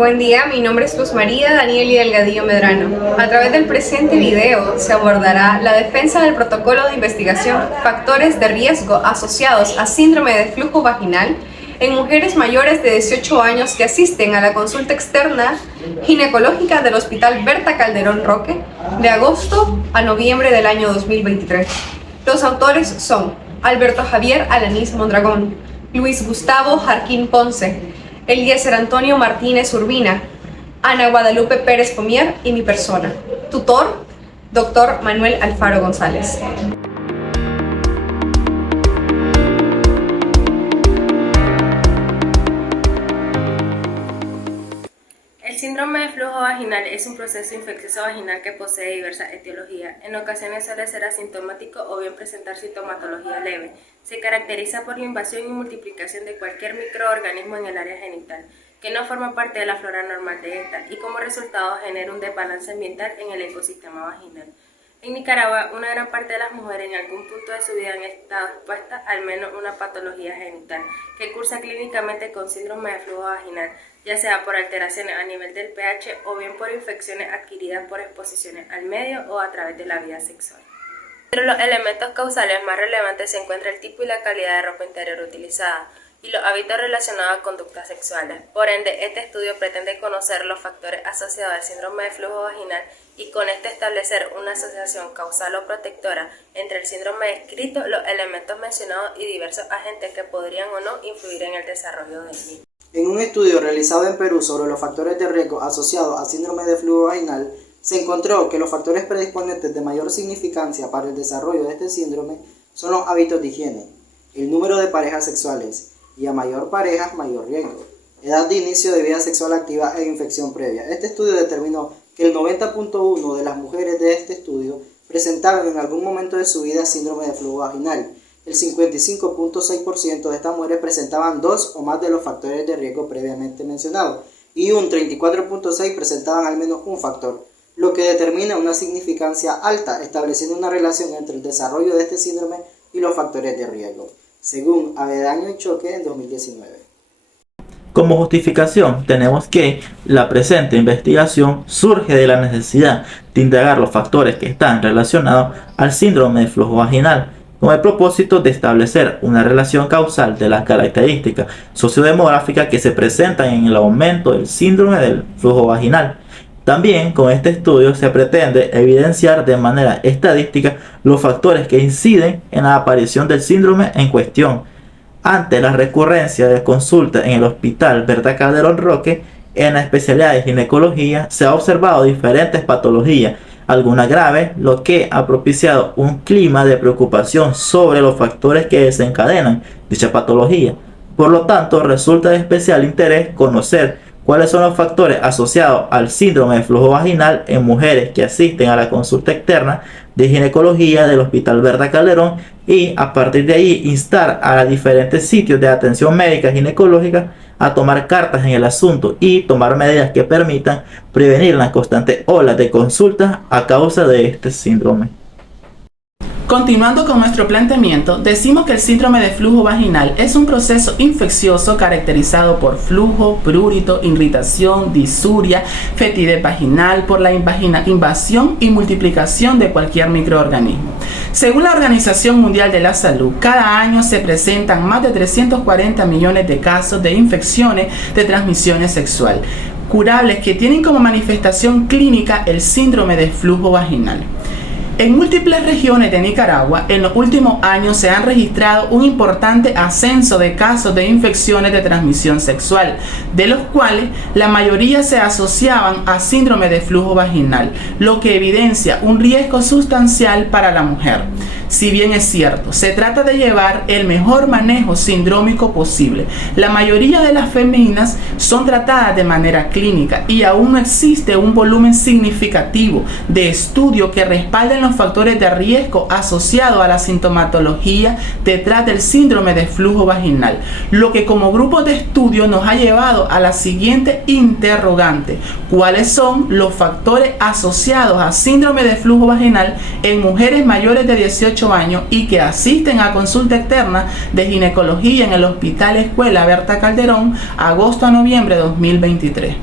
Buen día, mi nombre es Luz María Danieli Delgadillo Medrano. A través del presente video se abordará la defensa del protocolo de investigación, factores de riesgo asociados a síndrome de flujo vaginal en mujeres mayores de 18 años que asisten a la consulta externa ginecológica del Hospital Berta Calderón Roque de agosto a noviembre del año 2023. Los autores son Alberto Javier Alanís Mondragón, Luis Gustavo Jarquín Ponce, Eliezer Antonio Martínez Urbina, Ana Guadalupe Pérez Pomier y mi persona. Tutor, Dr. Manuel Alfaro González. El síndrome de flujo vaginal es un proceso infeccioso vaginal que posee diversas etiologías. En ocasiones suele ser asintomático o bien presentar sintomatología leve. Se caracteriza por la invasión y multiplicación de cualquier microorganismo en el área genital, que no forma parte de la flora normal de esta, y como resultado genera un desbalance ambiental en el ecosistema vaginal. En Nicaragua, una gran parte de las mujeres en algún punto de su vida han estado expuestas al menos una patología genital que cursa clínicamente con síndrome de flujo vaginal, ya sea por alteraciones a nivel del pH o bien por infecciones adquiridas por exposiciones al medio o a través de la vida sexual. Entre los elementos causales más relevantes se encuentra el tipo y la calidad de ropa interior utilizada y los hábitos relacionados a conductas sexuales. Por ende, este estudio pretende conocer los factores asociados al síndrome de flujo vaginal y con este establecer una asociación causal o protectora entre el síndrome descrito, los elementos mencionados y diversos agentes que podrían o no influir en el desarrollo del mismo. En un estudio realizado en Perú sobre los factores de riesgo asociados a síndrome de flujo vaginal, se encontró que los factores predisponentes de mayor significancia para el desarrollo de este síndrome son los hábitos de higiene, el número de parejas sexuales, y a mayor pareja, mayor riesgo, edad de inicio de vida sexual activa e infección previa. Este estudio determinó que el 90.1% de las mujeres de este estudio presentaban en algún momento de su vida síndrome de flujo vaginal. El 55.6% de estas mujeres presentaban dos o más de los factores de riesgo previamente mencionados y un 34.6% presentaban al menos un factor, lo que determina una significancia alta, estableciendo una relación entre el desarrollo de este síndrome y los factores de riesgo, según Avedaño y Choque en 2019. Como justificación, tenemos que la presente investigación surge de la necesidad de indagar los factores que están relacionados al síndrome de flujo vaginal, con el propósito de establecer una relación causal de las características sociodemográficas que se presentan en el aumento del síndrome del flujo vaginal. También con este estudio se pretende evidenciar de manera estadística los factores que inciden en la aparición del síndrome en cuestión. Ante la recurrencia de consulta en el Hospital Berta Calderón Roque, en la especialidad de ginecología se ha observado diferentes patologías, algunas graves, lo que ha propiciado un clima de preocupación sobre los factores que desencadenan dicha patología. Por lo tanto, resulta de especial interés conocer cuáles son los factores asociados al síndrome de flujo vaginal en mujeres que asisten a la consulta externa de ginecología del Hospital Berta Calderón y a partir de ahí instar a diferentes sitios de atención médica ginecológica a tomar cartas en el asunto y tomar medidas que permitan prevenir las constantes olas de consultas a causa de este síndrome. Continuando con nuestro planteamiento, decimos que el síndrome de flujo vaginal es un proceso infeccioso caracterizado por flujo, prurito, irritación, disuria, fetidez vaginal por la invasión y multiplicación de cualquier microorganismo. Según la Organización Mundial de la Salud, cada año se presentan más de 340 millones de casos de infecciones de transmisión sexual, curables que tienen como manifestación clínica el síndrome de flujo vaginal. En múltiples regiones de Nicaragua, en los últimos años se han registrado un importante ascenso de casos de infecciones de transmisión sexual, de los cuales la mayoría se asociaban a síndrome de flujo vaginal, lo que evidencia un riesgo sustancial para la mujer. Si bien es cierto, se trata de llevar el mejor manejo sindrómico posible, la mayoría de las féminas son tratadas de manera clínica y aún no existe un volumen significativo de estudio que respalden los factores de riesgo asociados a la sintomatología detrás del síndrome de flujo vaginal, lo que como grupo de estudio nos ha llevado a la siguiente interrogante: ¿cuáles son los factores asociados a síndrome de flujo vaginal en mujeres mayores de 18 años y que asisten a consulta externa de ginecología en el Hospital Escuela Berta Calderón, agosto a noviembre de 2023?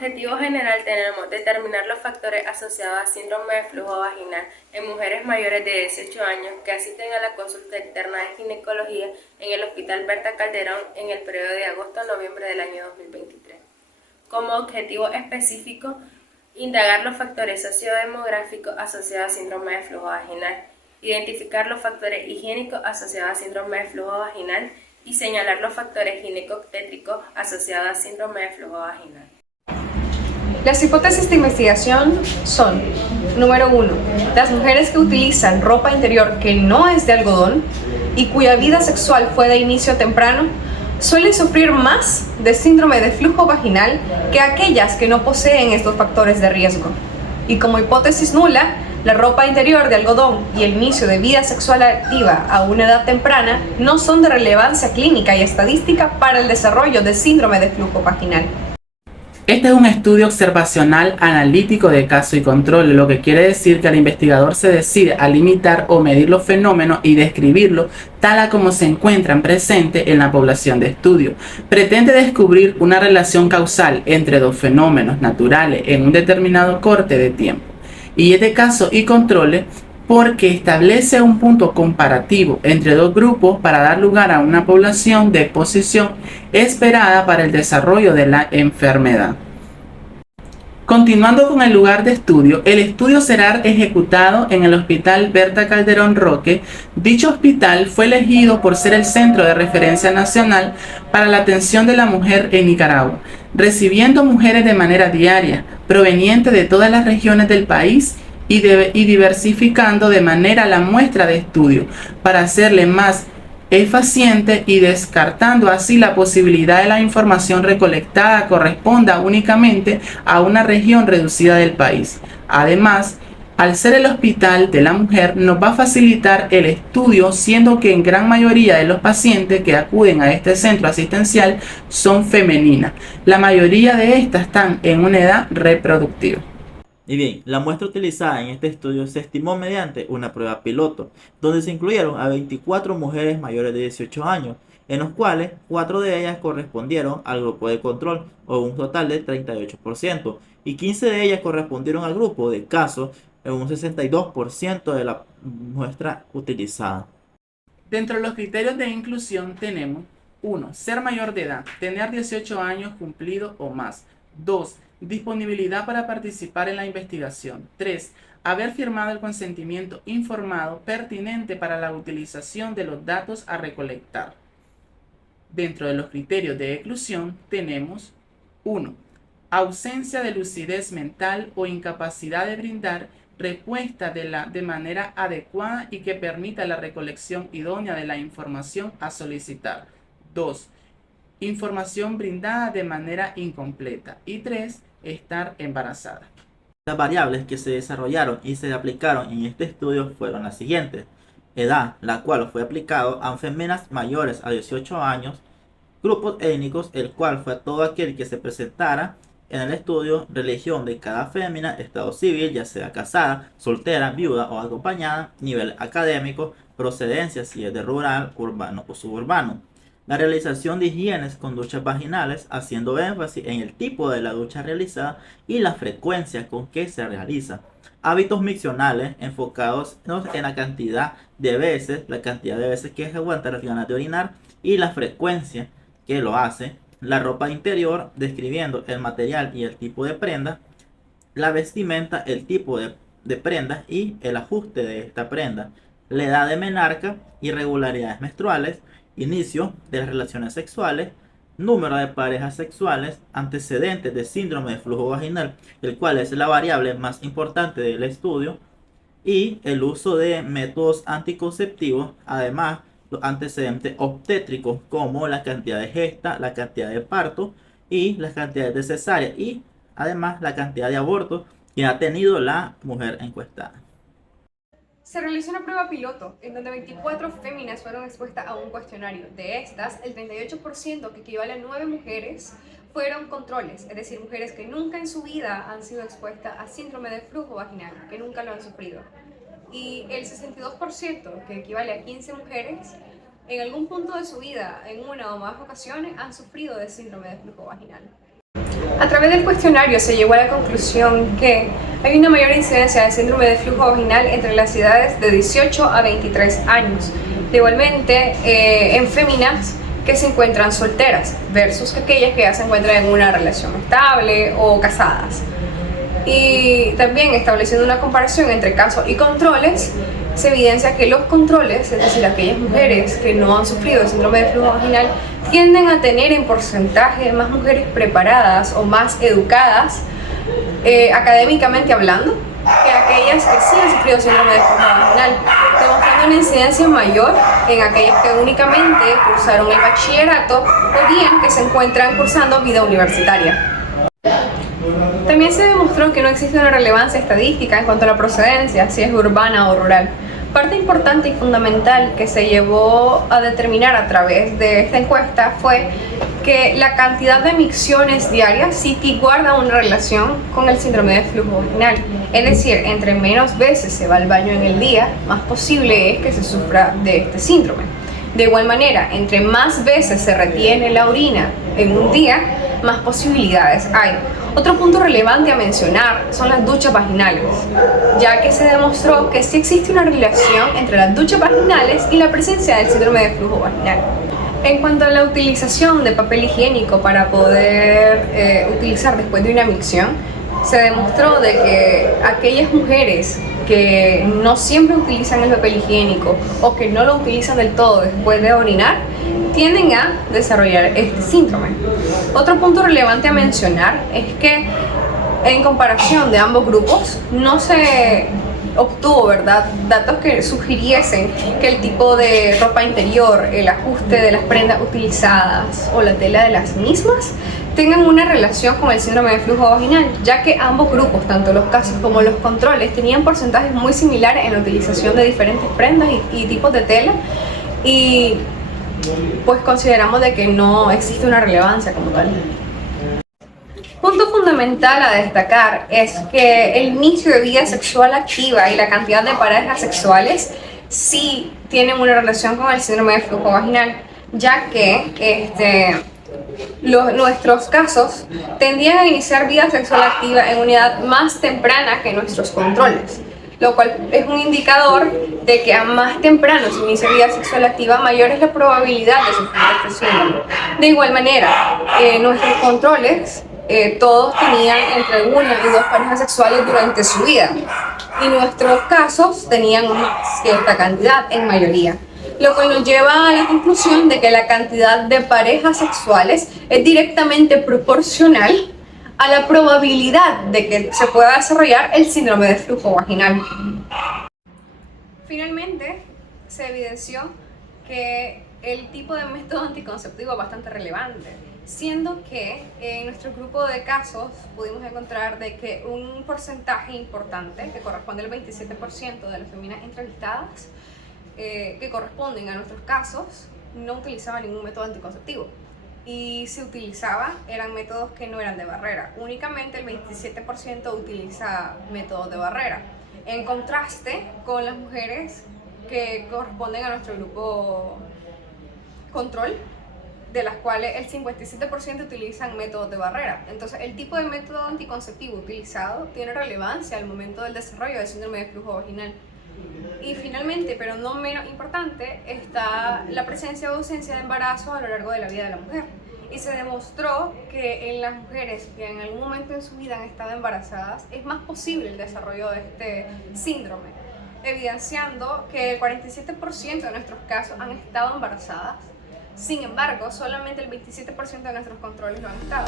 objetivo general tenemos determinar los factores asociados a síndrome de flujo vaginal en mujeres mayores de 18 años que asisten a la consulta externa de ginecología en el Hospital Berta Calderón en el periodo de agosto a noviembre del año 2023. Como objetivo específico, indagar los factores sociodemográficos asociados a síndrome de flujo vaginal, identificar los factores higiénicos asociados a síndrome de flujo vaginal y señalar los factores gineco-obstétricos asociados a síndrome de flujo vaginal. Las hipótesis de investigación son: número 1. Las mujeres que utilizan ropa interior que no es de algodón y cuya vida sexual fue de inicio temprano suelen sufrir más de síndrome de flujo vaginal que aquellas que no poseen estos factores de riesgo. Y como hipótesis nula, la ropa interior de algodón y el inicio de vida sexual activa a una edad temprana no son de relevancia clínica y estadística para el desarrollo de síndrome de flujo vaginal. Este es un estudio observacional analítico de caso y control, lo que quiere decir que el investigador se decide a limitar o medir los fenómenos y describirlos tal a como se encuentran presentes en la población de estudio. Pretende descubrir una relación causal entre dos fenómenos naturales en un determinado corte de tiempo. Y es de caso y control porque establece un punto comparativo entre dos grupos para dar lugar a una población de exposición esperada para el desarrollo de la enfermedad. Continuando con el lugar de estudio, el estudio será ejecutado en el Hospital Berta Calderón Roque. Dicho hospital fue elegido por ser el centro de referencia nacional para la atención de la mujer en Nicaragua, recibiendo mujeres de manera diaria, provenientes de todas las regiones del país y diversificando de manera la muestra de estudio para hacerle más eficiente y descartando así la posibilidad de la información recolectada corresponda únicamente a una región reducida del país. Además, al ser el hospital de la mujer, nos va a facilitar el estudio, siendo que en gran mayoría de los pacientes que acuden a este centro asistencial son femeninas. La mayoría de estas están en una edad reproductiva. Y bien, la muestra utilizada en este estudio se estimó mediante una prueba piloto, donde se incluyeron a 24 mujeres mayores de 18 años, en los cuales 4 de ellas correspondieron al grupo de control, o un total de 38%, y 15 de ellas correspondieron al grupo de casos, en un 62% de la muestra utilizada. Dentro de los criterios de inclusión tenemos 1. Ser mayor de edad, tener 18 años cumplidos o más. 2. Disponibilidad para participar en la investigación. 3. Haber firmado el consentimiento informado pertinente para la utilización de los datos a recolectar. Dentro de los criterios de exclusión tenemos 1. Ausencia de lucidez mental o incapacidad de brindar respuesta de manera adecuada y que permita la recolección idónea de la información a solicitar. 2. Información brindada de manera incompleta. Y 3. Estar embarazada. Las variables que se desarrollaron y se aplicaron en este estudio fueron las siguientes: edad, la cual fue aplicado a féminas mayores a 18 años, grupos étnicos, el cual fue a todo aquel que se presentara en el estudio, religión de cada fémina, estado civil, ya sea casada, soltera, viuda o acompañada, nivel académico, procedencia, si es de rural, urbano o suburbano. La realización de higienes con duchas vaginales, haciendo énfasis en el tipo de la ducha realizada y la frecuencia con que se realiza. Hábitos miccionales enfocados en la cantidad de veces que se aguanta las ganas de orinar y la frecuencia que lo hace. La ropa interior, describiendo el material y el tipo de prenda. La vestimenta, el tipo de prenda y el ajuste de esta prenda. La edad de menarca, irregularidades menstruales, inicio de las relaciones sexuales, número de parejas sexuales, antecedentes de síndrome de flujo vaginal, el cual es la variable más importante del estudio, y el uso de métodos anticonceptivos, además los antecedentes obstétricos como la cantidad de gesta, la cantidad de parto y las cantidades de cesárea, y además la cantidad de abortos que ha tenido la mujer encuestada. Se realizó una prueba piloto en donde 24 féminas fueron expuestas a un cuestionario. De estas, el 38%, que equivale a 9 mujeres, fueron controles, es decir, mujeres que nunca en su vida han sido expuestas a síndrome de flujo vaginal, que nunca lo han sufrido. Y el 62%, que equivale a 15 mujeres, en algún punto de su vida, en una o más ocasiones, han sufrido de síndrome de flujo vaginal. A través del cuestionario se llegó a la conclusión que hay una mayor incidencia de síndrome de flujo vaginal entre las edades de 18 a 23 años. Igualmente, en féminas que se encuentran solteras versus aquellas que ya se encuentran en una relación estable o casadas. Y también estableciendo una comparación entre casos y controles, se evidencia que los controles, es decir, aquellas mujeres que no han sufrido el síndrome de flujo vaginal, tienden a tener en porcentaje más mujeres preparadas o más educadas, académicamente hablando, que aquellas que sí han sufrido síndrome de flujo vaginal, demostrando una incidencia mayor en aquellas que únicamente cursaron el bachillerato o bien que se encuentran cursando vida universitaria. También se demostró que no existe una relevancia estadística en cuanto a la procedencia, si es urbana o rural. Parte importante y fundamental que se llevó a determinar a través de esta encuesta fue que la cantidad de micciones diarias sí guarda una relación con el síndrome de flujo vaginal. Es decir, entre menos veces se va al baño en el día, más posible es que se sufra de este síndrome. De igual manera, entre más veces se retiene la orina en un día, más posibilidades hay. Otro punto relevante a mencionar son las duchas vaginales, ya que se demostró que sí existe una relación entre las duchas vaginales y la presencia del síndrome de flujo vaginal. En cuanto a la utilización de papel higiénico para poder utilizar después de una micción, se demostró de que aquellas mujeres que no siempre utilizan el papel higiénico o que no lo utilizan del todo después de orinar, tienden a desarrollar este síndrome. Otro punto relevante a mencionar es que en comparación de ambos grupos no se obtuvo, ¿verdad?, datos que sugiriesen que el tipo de ropa interior, el ajuste de las prendas utilizadas o la tela de las mismas tengan una relación con el síndrome de flujo vaginal, ya que ambos grupos, tanto los casos como los controles, tenían porcentajes muy similares en la utilización de diferentes prendas y tipos de tela, y pues consideramos de que no existe una relevancia como tal. Punto fundamental a destacar es que el inicio de vida sexual activa y la cantidad de parejas sexuales sí tienen una relación con el síndrome de flujo vaginal, ya que nuestros casos tendían a iniciar vida sexual activa en una edad más temprana que nuestros controles, lo cual es un indicador de que a más temprano se inicia vida sexual activa, mayor es la probabilidad de sufrir este síndrome. De igual manera, nuestros controles todos tenían entre 1 y 2 parejas sexuales durante su vida, y nuestros casos tenían una cierta cantidad en mayoría, lo cual nos lleva a la conclusión de que la cantidad de parejas sexuales es directamente proporcional a la probabilidad de que se pueda desarrollar el síndrome de flujo vaginal. Finalmente, se evidenció que el tipo de método anticonceptivo es bastante relevante, siendo que en nuestro grupo de casos pudimos encontrar de que un porcentaje importante, que corresponde al 27% de las féminas entrevistadas, que corresponden a nuestros casos, no utilizaba ningún método anticonceptivo. Y si utilizaba, eran métodos que no eran de barrera. Únicamente el 27% utiliza métodos de barrera, en contraste con las mujeres que corresponden a nuestro grupo control, de las cuales el 57% utilizan métodos de barrera. Entonces, el tipo de método anticonceptivo utilizado tiene relevancia al momento del desarrollo del síndrome de flujo vaginal. Y finalmente, pero no menos importante, está la presencia o ausencia de embarazo a lo largo de la vida de la mujer. Y se demostró que en las mujeres que en algún momento en su vida han estado embarazadas, es más posible el desarrollo de este síndrome, evidenciando que el 47% de nuestros casos han estado embarazadas. Sin embargo, solamente el 27% de nuestros controles lo han estado.